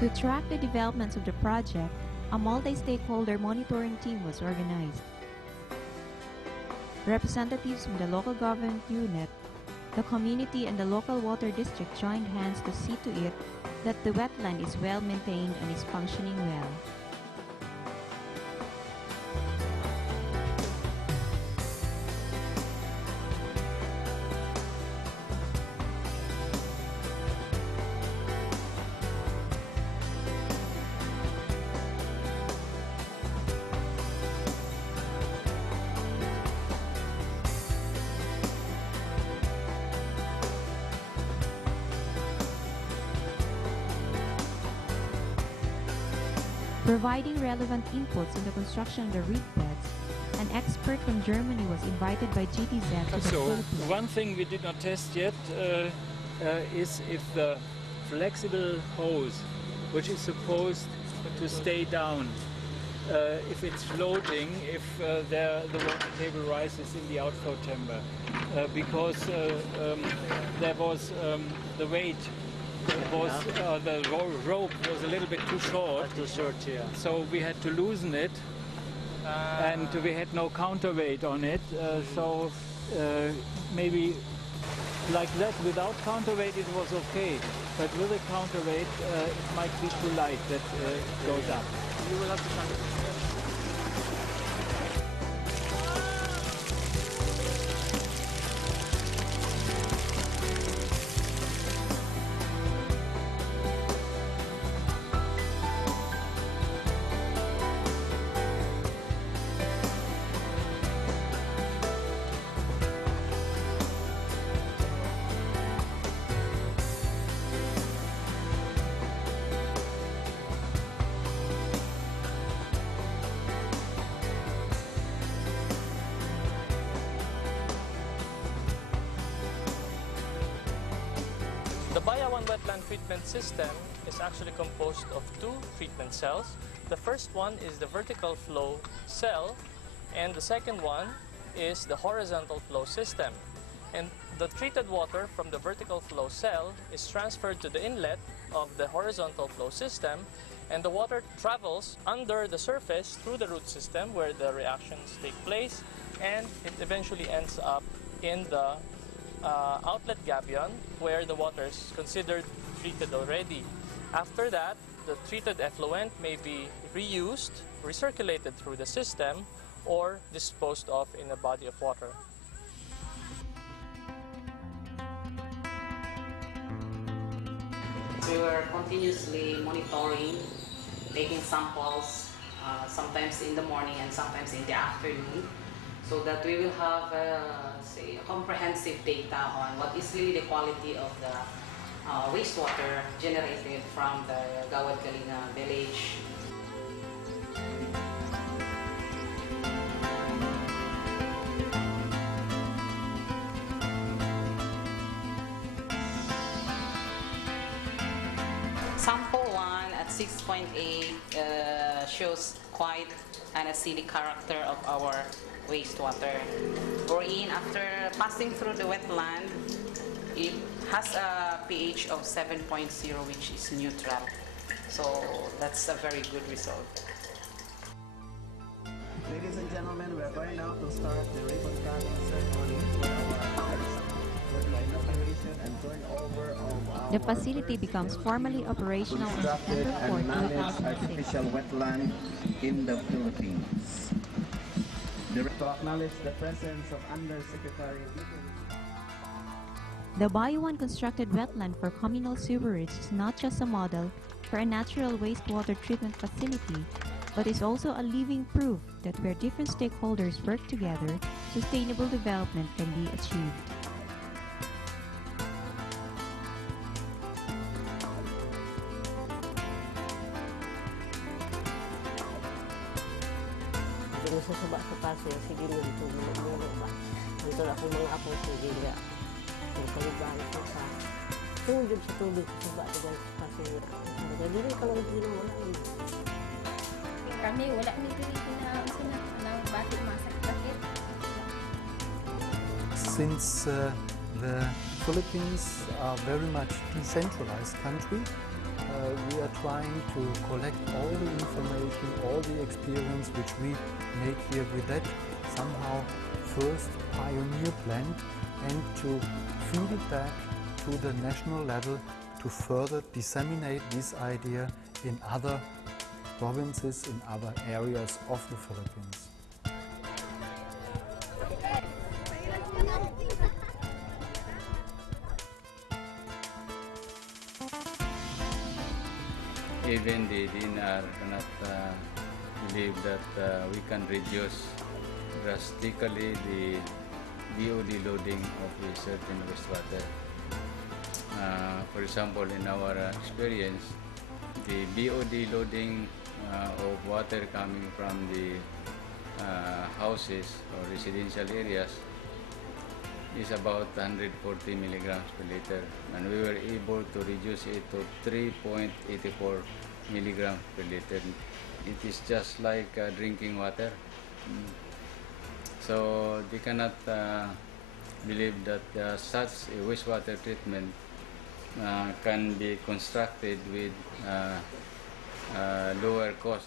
To track the developments of the project, a multi-stakeholder monitoring team was organized. Representatives from the local government unit, the community and the local water district joined hands to see to it that the wetland is well maintained and is functioning well. Providing relevant inputs in the construction of the reed beds, an expert from Germany was invited by GTZ to the Philippines. One thing we did not test yet is if the flexible hose, which is supposed to stay down, if it's floating, if the water table rises in the outflow chamber, because there was the weight. The rope was a little bit too short. Yeah. So we had to loosen it, and we had no counterweight on it. So maybe like that, without counterweight, it was okay. But with a counterweight, it might be too light that goes up. You will have to find it. The Bayawan wetland treatment system is actually composed of two treatment cells. The first one is the vertical flow cell, and the second one is the horizontal flow system. And the treated water from the vertical flow cell is transferred to the inlet of the horizontal flow system, and the water travels under the surface through the root system where the reactions take place, and it eventually ends up in the outlet gabion where the water is considered treated already. After that, the treated effluent may be reused, recirculated through the system, or disposed of in a body of water. We were continuously monitoring, taking samples, sometimes in the morning and sometimes in the afternoon, so that we will have say, comprehensive data on what is really the quality of the wastewater generated from the Gawad-Kalina village. Sample 1 at 6.8 shows quite an acidic character of our wastewater. Wherein after passing through the wetland, it has a pH of 7.0, which is neutral. So that's a very good result. Ladies and gentlemen, we are going now to start the ribbon cutting ceremony with our inauguration and turnover of our The facility becomes formally operational on September 4, 2006. artificial wetland in the Philippines. To acknowledge the presence of Undersecretary The Bayawan constructed wetland for communal sewerage is not just a model for a natural wastewater treatment facility, but is also a living proof that where different stakeholders work together, sustainable development can be achieved. Kung sa suba sa pasir, sige mo dito, gulo ba? Anto na akong mga apo, sige nga. Kung kalibaan ko sa tubig sa tubig sa suba sa pasir. Jadi ka lang dito wala yun. Kami wala ni dito na bakit masakit. Since the Philippines are very much decentralized country, we are trying to collect all the information, all the experience which we make here with that somehow first pioneer plant, and to feed it back to the national level to further disseminate this idea in other provinces, in other areas of the Philippines. Even the DNR cannot believe that we can reduce drastically the BOD loading of a certain wastewater. For example, in our experience, the BOD loading of water coming from the houses or residential areas is about 140 milligrams per liter, and we were able to reduce it to 3.84 milligrams per liter. It is just like drinking water. So they cannot believe that such a wastewater treatment can be constructed with lower cost.